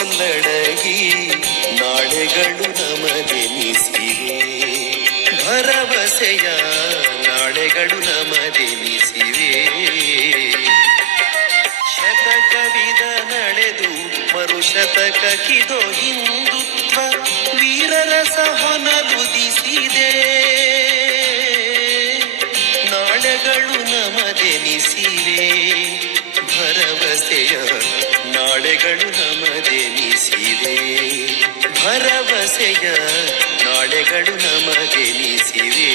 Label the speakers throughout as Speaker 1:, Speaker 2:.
Speaker 1: ಕನಸುಗಳಡಗಿ ನಾಳೆಗಳು ನಮದೆನಿಸಿವೆ ಭರವಸೆಯ ನಾಳೆಗಳು ನಮದೆನಿಸಿವೆ ಶತಕವಿದ ನಡೆದು ಮರುಶತಕಕ್ಕಿದೋ ಹಿಂದುತ್ವ ವೀರರಸ ದುದಿಸಿದೆ. ನಾಳೆಗಳು ನಮದೆನಿಸಿವೆ ಭರವಸೆಯ ನಾಳೆಗಳು ನಮದೆನಿಸಿವೆ ಭರವಸೆಯ ನಾಳೆಗಳು ನಮದೆನಿಸಿವೆ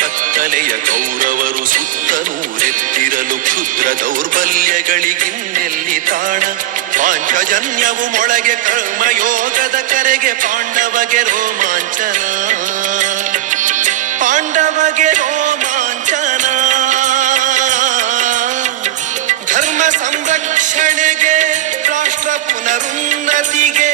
Speaker 1: ಕತ್ತಲೆಯ ಕೌರವರು ಸುತ್ತನೂರೆತ್ತಿರಲು ಕ್ಷುದ್ರ ದೌರ್ಬಲ್ಯಗಳಿಗಿನ್ನೆಲ್ಲಿ ತಾಣ. ಪಾಂಚಜನ್ಯವು ಮೊಳಗೆ ಕರ್ಮಯೋಗದ ಕರೆಗೆ ಪಾಂಡವಗೆ ರೋಮಾಂಚನ. ಸಂರಕ್ಷಣೆಗೆ ರಾಷ್ಟ್ರ ಪುನರುನ್ನತಿಗೆ